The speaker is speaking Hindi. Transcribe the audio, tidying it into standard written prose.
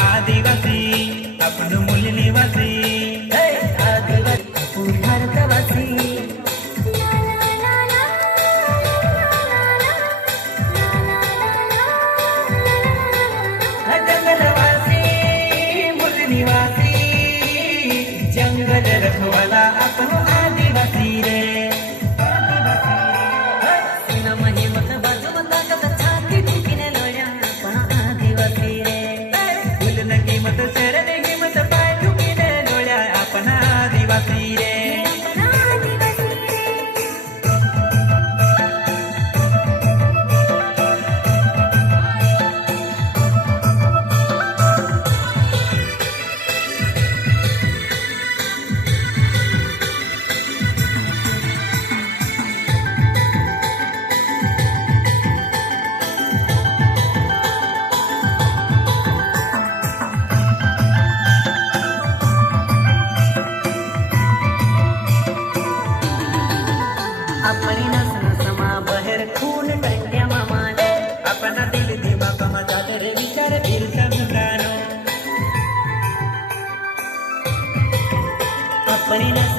आदिवासी आपण मूल निवासी आदिवासी भारतवासी जंगलवासी मूल निवासी जंगल रखवाला आपण आदिवासी रे महिमत बाजू ताकद छाती ठोकीने लोड्या पण आदिवासी रे फुलन किंमत शरण किंमत पाय ठुकीने डोळ्या आपण आदिवासी रे अपनी नस नस मा बहेर खून टंट्या मामाने अपना दिल दिमाग मजा तेरे विचार फिर समझानो अपनी नस